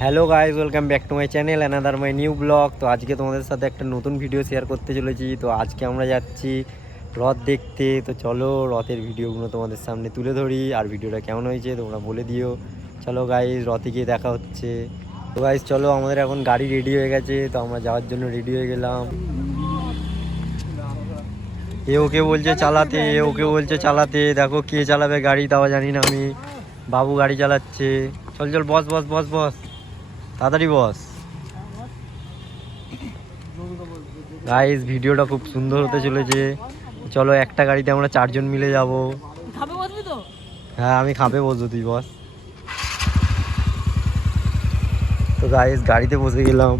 Hello guys, welcome back to my channel another my new blog. তো আজকে তোমাদের সাথে একটা নতুন ভিডিও শেয়ার করতে চলেছি। তো আজকে আমরা যাচ্ছি রথ দেখতে। তো চলো রথের ভিডিওগুলো তোমাদের সামনে তুলে ধরি, আর ভিডিওটা কেমন হয়েছে তোমরা বলে দিও। চলো গাইজ, রথে গিয়ে দেখা হচ্ছে। তো গাইজ চলো, আমাদের এখন গাড়ি রেডি হয়ে গেছে, তো আমরা যাওয়ার জন্য রেডি হয়ে গেলাম। এ ওকে বলছে চালাতে, এ ওকে বলছে চালাতে। দেখো কে চালাবে গাড়ি তাও জানি না আমি। বাবু গাড়ি চালাচ্ছে। চল চল, বস বস বস বস, তাড়াতাড়ি বস। গাইস ভিডিওটা খুব সুন্দর হতে চলেছে। চলো একটা গাড়িতে আমরা 4 জন মিলে যাব। হ্যাঁ আমি খাপে বসবো, তুই বস। তো গাইস গাড়িতে বসে গেলাম।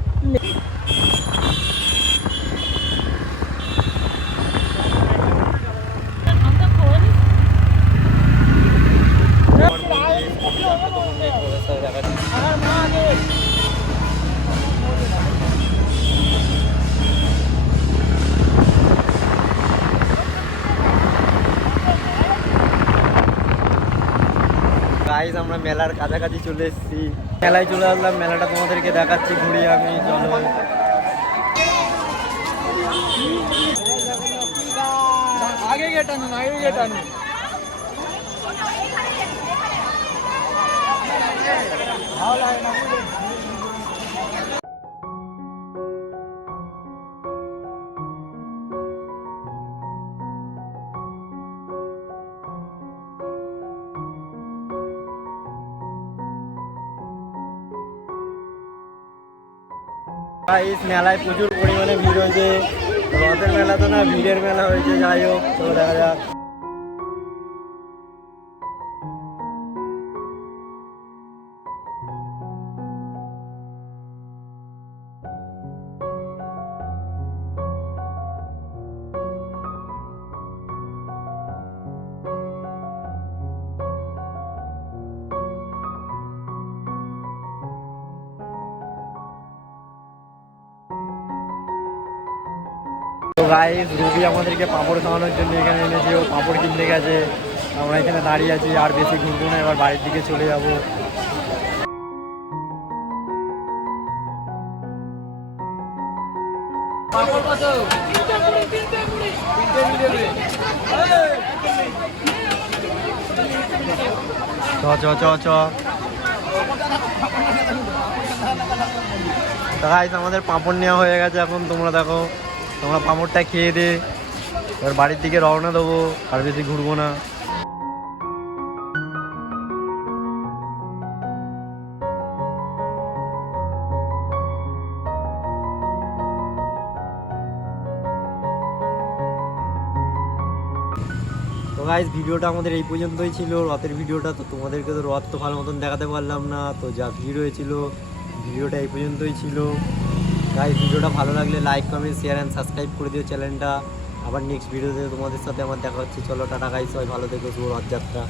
গাইস আমরা মেলার কাছাকাছি চলে এসেছি, মেলায় চলে আসলাম। মেলাটা তোমাদেরকে দেখাচ্ছি ঘুরিয়ে আমি। চলো आगे गेट आने आगे गेट आने গাইস মেলায় প্রচুর পরিমাণে ভিড় হয়েছে। রথের মেলা তো না, ভিড়ের মেলা হয়েছে। যাই হোক চলো দেখা যাক। তো গাইস রবি আমাদেরকে পাঁপড় খাওয়ানোর জন্য এখানে এনেছে, ও পাঁপড় কিনতে গেছে। আমরা এখানে দাঁড়িয়ে আছি, আর বেশি ঘুরবো না, এবার বাড়ির দিকে চলে যাবো। চ চ চ চ। তো গাইস আমাদের পাঁপড় নেওয়া হয়ে গেছে। এখন তোমরা দেখো, তোমরা পাঁপড়টা খেয়ে দে, এবার বাড়ির দিকে রওনা দেবো, আর বেশি ঘুরবো না। তো গাইস ভিডিওটা আমাদের এই পর্যন্তই ছিল, রথের ভিডিওটা। তো তোমাদেরকে তো রথ তো ভালো মতন দেখাতে পারলাম না, তো যা ভিড় হয়েছিল ভিডিওটা এই পর্যন্তই ছিল। গাইস ভিডিওটা ভালো লাগলে like comment share and subscribe করে দিও চ্যানেলটা। আবার নেক্সট ভিডিওতে তোমাদের সাথে আমার দেখা হচ্ছে। চলো টাটা গাইস, সবাই ভালো থেকো, শুভ রথযাত্রা।